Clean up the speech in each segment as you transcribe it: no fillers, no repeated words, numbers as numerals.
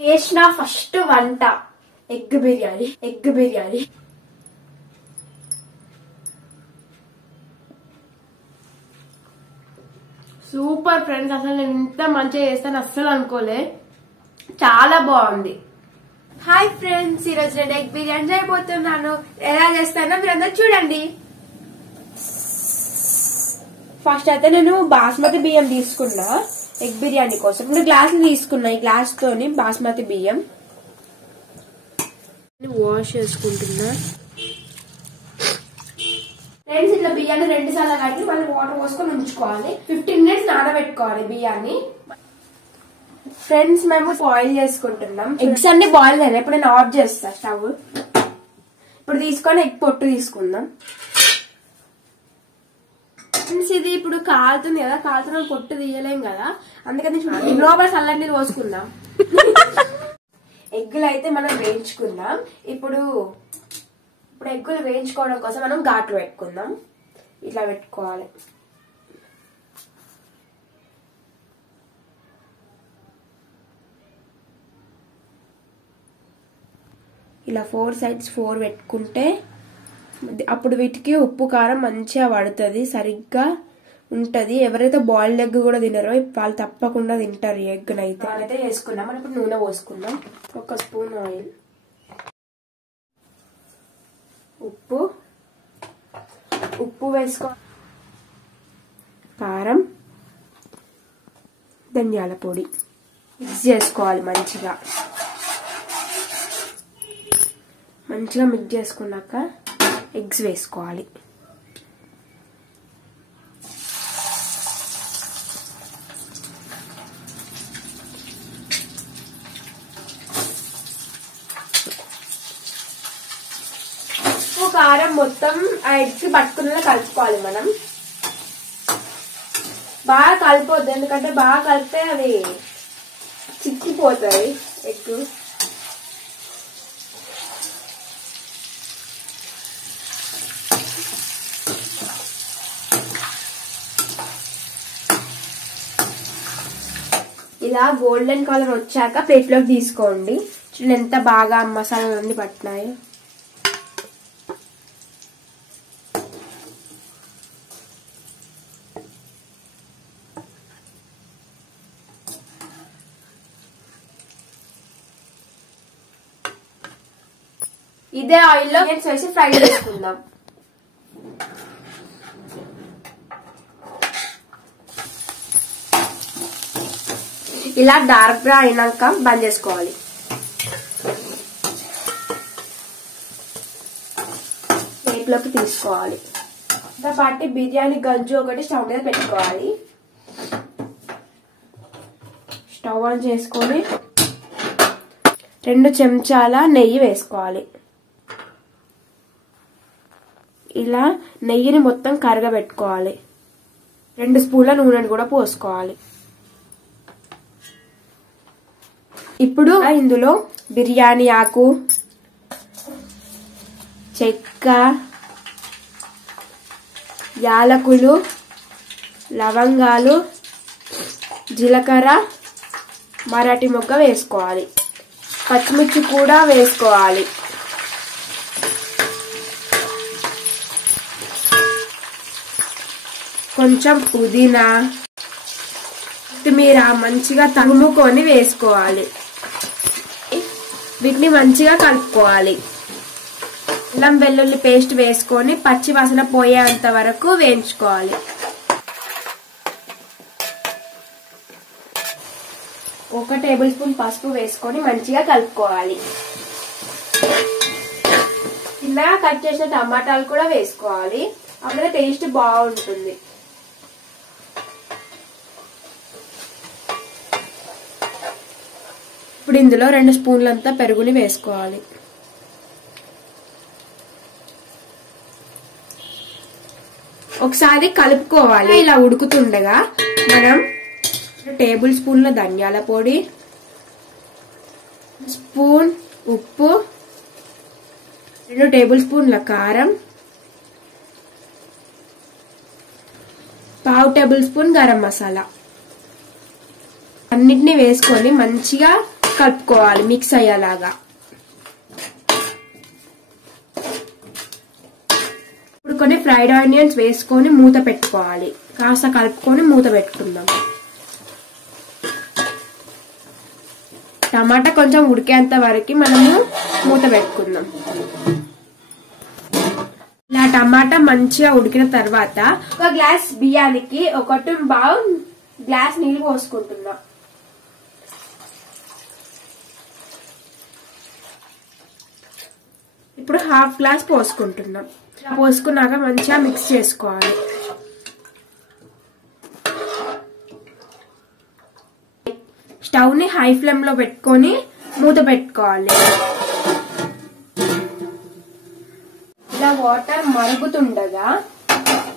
చేసిన ఫస్ట్ వంట egg biryani. Super friends, అసలు నేను ఇంత మంచిగా చేస్తాను అస్సలు అనుకోలే, చాలా బాగుంది. హాయ్ ఫ్రెండ్స్, ఈరోజు నేను ఎగ్ బిర్యానీ చేయబోతున్నాను. ఎలా చేస్తానో మీరందరూ చూడండి. ఫస్ట్ అయితే నేను బాస్మతి బియ్యం తీసుకున్నా ఎగ్ బిర్యానీ కోసం. 2 గ్లాసులు తీసుకున్నా. ఈ గ్లాస్ తోని బాస్మతి బియ్యం వాష్ చేసుకుంటున్నా. ఫ్రెండ్స్, ఇట్లా బియ్యాన్ని 2 సార్లు కడిగి మళ్ళీ వాటర్ పోసుకొని ఉంచుకోవాలి. 15 మినిట్స్ నానబెట్టుకోవాలి బియ్యాన్ని. ఫ్రెండ్స్, మేము బాయిల్ చేసుకుంటున్నాం. ఎగ్స్ అన్ని బాయిల్ అయినాయి. ఇప్పుడు నేను ఆఫ్ చేస్తా స్టవ్. ఇప్పుడు తీసుకొని ఎగ్ పొట్టు తీసుకుందాం. ఫ్రెండ్స్, ఇది ఇప్పుడు కాలుతుంది కదా, కాలుతున్న పొట్టు తీయలేం కదా, అందుకని లోపల చల్లటి నీళ్ళు పోసుకుందాం. ఎగ్గులు అయితే మనం వేయించుకుందాం. ఇప్పుడు ఎగ్గులు వేయించుకోవడం కోసం మనం ఘాట్లు పెట్టుకుందాం. ఇట్లా పెట్టుకోవాలి. ఇలా 4 sides 4 పెట్టుకుంటే అప్పుడు వీటికి ఉప్పు కారం మంచిగా పడుతుంది, సరిగ్గా ఉంటది. ఎవరైతే బాయిల్డ్ ఎగ్ కూడా తినరో వాళ్ళు తప్పకుండా తింటారు ఈ ఎగ్ అయితే. అయితే వేసుకున్నాం. మనం ఇప్పుడు నూనె పోసుకుందాం. 1 స్పూన్ ఆయిల్, ఉప్పు వేసుకో, కారం, ధనియాల పొడి మిక్స్ చేసుకోవాలి. మంచిగా మిక్స్ చేసుకున్నాక ఎగ్స్ వేసుకోవాలి. ఉప్పు కారం మొత్తం ఆ ఎగ్స్ పట్టుకునేలా కలుపుకోవాలి. మనం బాగా కలిపొద్దు, ఎందుకంటే బాగా కలిపితే అది చిక్కిపోతాయి ఎగ్. ఇలా గోల్డెన్ కలర్ వచ్చాక ప్లేట్ లోకి తీసుకోండి. చూడండి ఎంత బాగా మసాలాలన్నీ పట్టినాయి. ఇదే ఆయిల్ లో వేసి ఫ్రై చేసుకుందాం. ఇలా డార్క్ గా అయినాక బంద్ చేసుకోవాలి. ప్లేట్లోకి తీసుకోవాలి. దాంతో బిర్యానీ గంజు ఒకటి స్టవ్ మీద పెట్టుకోవాలి. స్టవ్ ఆన్ చేసుకొని 2 చెంచాల నెయ్యి వేసుకోవాలి. ఇలా నెయ్యిని మొత్తం కరగబెట్టుకోవాలి. 2 స్పూన్ల నూనెను కూడా పోసుకోవాలి. ఇప్పుడు ఇందులో బిర్యానీ ఆకు, చెక్క, యాలకులు, లవంగాలు, జీలకర్ర, మరాఠీ మొగ్గ వేసుకోవాలి. పచ్చిమిర్చి కూడా వేసుకోవాలి. కొంచెం పుదీనా, కొత్తిమీర మంచిగా తరుముకొని వేసుకోవాలి. వీటిని మంచిగా కలుపుకోవాలి. అల్లం వెల్లుల్లి పేస్ట్ వేసుకొని పచ్చి వాసన పోయేంత వరకు వేయించుకోవాలి. 1 టేబుల్ స్పూన్ పసుపు వేసుకొని మంచిగా కలుపుకోవాలి. చిన్నగా కట్ చేసిన టమాటాలు కూడా వేసుకోవాలి. అప్పుడే టేస్ట్ బాగుంటుంది. ఇప్పుడు ఇందులో 2 స్పూన్లంతా పెరుగుని వేసుకోవాలి. ఒకసారి కలుపుకోవాలి. ఇలా ఉడుకుతుండగా మనం 2 టేబుల్ స్పూన్ల ధనియాల పొడి, స్పూన్ ఉప్పు, 2 టేబుల్ స్పూన్ల కారం, 1/2 టేబుల్ స్పూన్ గరం మసాలా అన్నిటిని వేసుకొని మంచిగా కలుపుకోవాలి మిక్స్ అయ్యేలాగా. ఇప్పుడు కొన్ని ఫ్రైడ్ ఆనియన్స్ వేసుకొని మూత పెట్టుకోవాలి. కాస్త కలుపుకొని మూత పెట్టుకుందాం. టమాటా కొంచెం ఉడికేంత వరకు మనము మూత పెట్టుకుందాం. ఇలా టమాటా మంచిగా ఉడికిన తర్వాత ఒక గ్లాస్ బియ్యానికి 1 గ్లాస్ నీళ్ళు పోసుకుంటున్నా. ఇప్పుడు 1/2 గ్లాస్ పోసుకుంటున్నాం. పోసుకున్నాక మంచిగా మిక్స్ చేసుకోవాలి. స్టవ్ ని హై ఫ్లేమ్ లో పెట్టుకొని మూత పెట్టుకోవాలి. ఇలా వాటర్ మరుగుతుండగా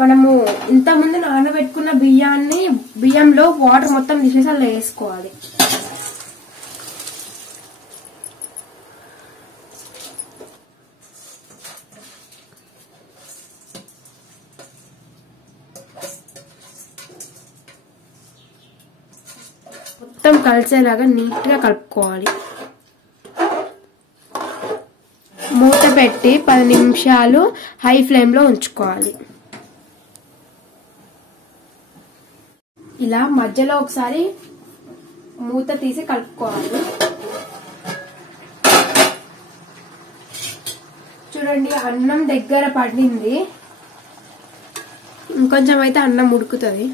మనము ఇంతకుముందు నానబెట్టుకున్న బియ్యంలో వాటర్ మొత్తం తీసేసి అలా వేసుకోవాలి. మొత్తం కలిసేలాగా నీట్ గా కలుపుకోవాలి. మూత పెట్టి 10 నిమిషాలు హై ఫ్లేమ్ లో ఉంచుకోవాలి. ఇలా మధ్యలో ఒకసారి మూత తీసి కలుపుకోవాలి. చూడండి అన్నం దగ్గర పడింది. ఇంకొంచెం అయితే అన్నం ఉడుకుతుంది.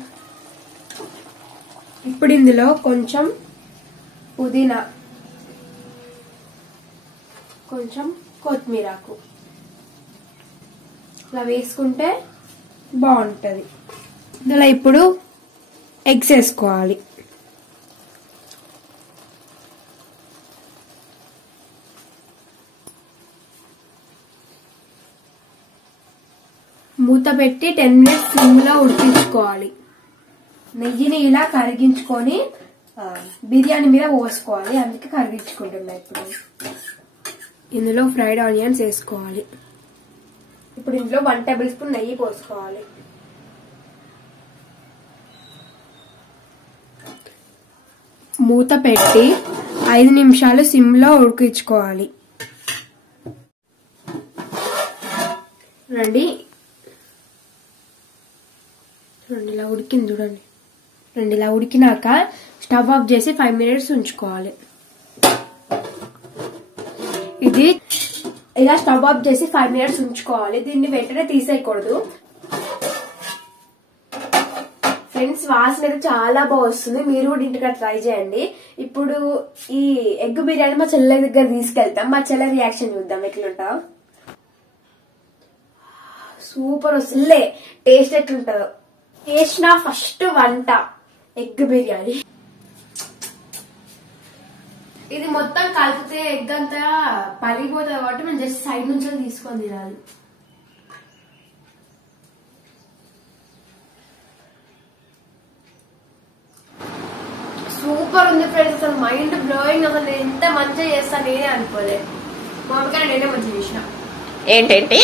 ఇప్పుడు ఇందులో కొంచెం పుదీనా, కొంచెం కొత్తిమీరాకు ఇలా వేసుకుంటే బాగుంటది. ఇందులో ఇప్పుడు ఎగ్స్ వేసుకోవాలి. మూత పెట్టి 10 మినిట్స్ సిమ్ లో ఉడికించుకోవాలి. నెయ్యిని ఇలా కరిగించుకొని బిర్యానీ మీద పోసుకోవాలి. అందుకే కరిగించుకుంటున్నా. ఇప్పుడు ఇందులో ఫ్రైడ్ ఆనియన్స్ వేసుకోవాలి. ఇప్పుడు ఇందులో 1 టేబుల్ స్పూన్ నెయ్యి పోసుకోవాలి. మూత పెట్టి 5 నిమిషాలు సిమ్ లో ఉడికించుకోవాలి. చూడండి ఇలా ఉడికింది. చూడండి ఇలా ఉడికినాక స్టవ్ ఆఫ్ చేసి 5 మినిట్స్ ఉంచుకోవాలి. ఇది ఇలా స్టవ్ ఆఫ్ చేసి 5 మినిట్స్ ఉంచుకోవాలి. దీన్ని వెంటనే తీసేయకూడదు. ఫ్రెండ్స్ వాసన అయితే చాలా బాగా వస్తుంది. మీరు కూడా ఇంటికి ట్రై చేయండి. ఇప్పుడు ఈ ఎగ్ బిర్యానీ మా చెల్లె దగ్గర తీసుకెళ్తాం. మా చెల్లె రియాక్షన్ చూద్దాం ఎట్లుంటా. సూపర్ వస్తుంది. టేస్ట్ ఎట్లుంటుందో. చేసిన ఫస్ట్ వంట ఎగ్ బిర్యానీ. ఇది మొత్తం కలిపితే ఎగ్ అంతా పలిగిపోతుంది కాబట్టి మనం జస్ట్ సైడ్ నుంచి తీసుకొని తినాలి. సూపర్ ఉంది ఫ్రెండ్స్. అసలు మైండ్ బ్లోయింగ్. అసలు నేను ఎంత మంచిగా చేస్తాను నేనే అనుకోలే. మామిడికన్నా నేనే మంచిగా చేసిన. ఏంటంటే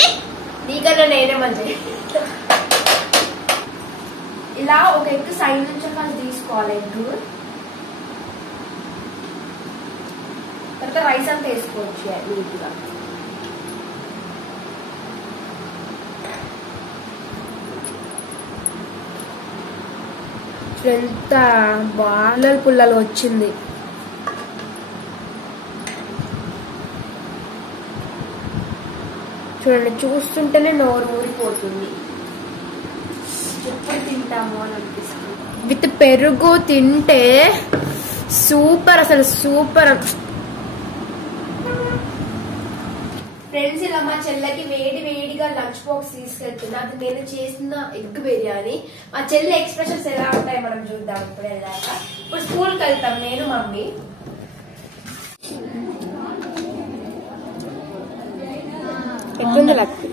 నీకన్నా నేనే మంచిగా. ఇలా ఒక ఎగ్ సైడ్ నుంచి తీసుకోవాలి. ఎగ్ తర్వాత రైస్ అంతా వేసుకోవచ్చు నీట్గా. ఎంత బాలలు పుల్లలు వచ్చింది. చూడండి చూస్తుంటేనే నోరు ఊరిపోతుంది. ఎప్పుడు తింటాము అని అనిపిస్తుంది. విత్ పెరుగు తింటే సూపర్. అసలు సూపర్. ఫ్రెండ్స్ ఇలా మా చెల్లెకి వేడిగా లంచ్ బాక్స్ తీసుకెళ్తున్నా. అది నేను చేసిన ఎగ్ బిర్యానీ. మా చెల్లె ఎక్స్ప్రెషన్స్ ఎలా ఉంటాయి మనం చూద్దాం. ఇప్పుడు వెళ్ళాక ఇప్పుడు స్కూల్కి వెళ్తాం నేను మమ్మీ. ఎట్లుంది లక్కి?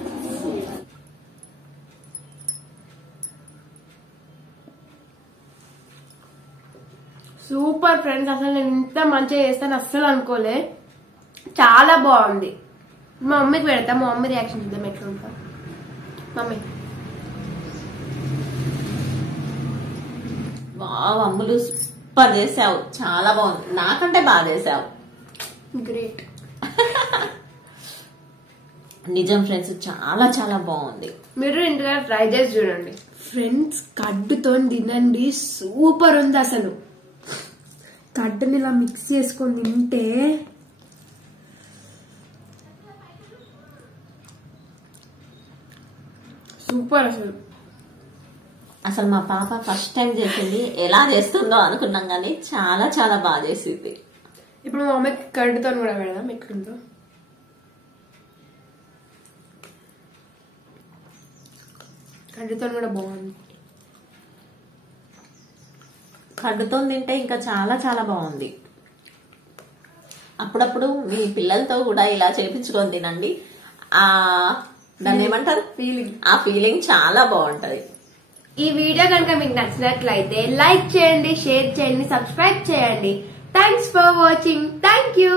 Super friends. అసలు నేను ఇంత మంచిగా చేస్తాను అస్సలు అనుకోలే. చాలా బాగుంది. మా మమ్మీకి పెడతా. మా మమ్మీ రియాక్షన్ చూద్దాం ఎట్లుంటా. మమ్మీ వావ్ అమ్ములు సూపర్ చేసావు, చాలా బాగుంది, నాకంటే బాగా చేసావు. గ్రేట్. నిజం ఫ్రెండ్స్, చాలా చాలా బాగుంది. మీరు ఇంటిగా ట్రై చేసి చూడండి ఫ్రెండ్స్. కడ్డుతో తినండి, సూపర్ ఉంది అసలు. కడ్డుని ఇలా మిక్స్ చేసుకొని తింటే సూపర్ అసలు. అసలు మా పాప ఫస్ట్ టైం చేసింది, ఎలా చేస్తుందో అనుకున్నాం కానీ చాలా చాలా బాగా చేసింది. ఇప్పుడు మా అమ్మకి కడ్డుతో కూడా పెడదాం, ఎట్లుందో. కడ్డుతో కూడా బాగుంది. కడ్డుతో తింటే ఇంకా చాలా చాలా బాగుంది. అప్పుడప్పుడు మీ పిల్లలతో కూడా ఇలా చేపించుకొని తినండి. దాన్ని ఏమంటారు, ఫీలింగ్. ఆ ఫీలింగ్ చాలా బాగుంటది. ఈ వీడియో కనుక మీకు నచ్చినట్లయితే లైక్ చేయండి, షేర్ చేయండి, సబ్స్క్రైబ్ చేయండి. Thanks for watching. Thank you.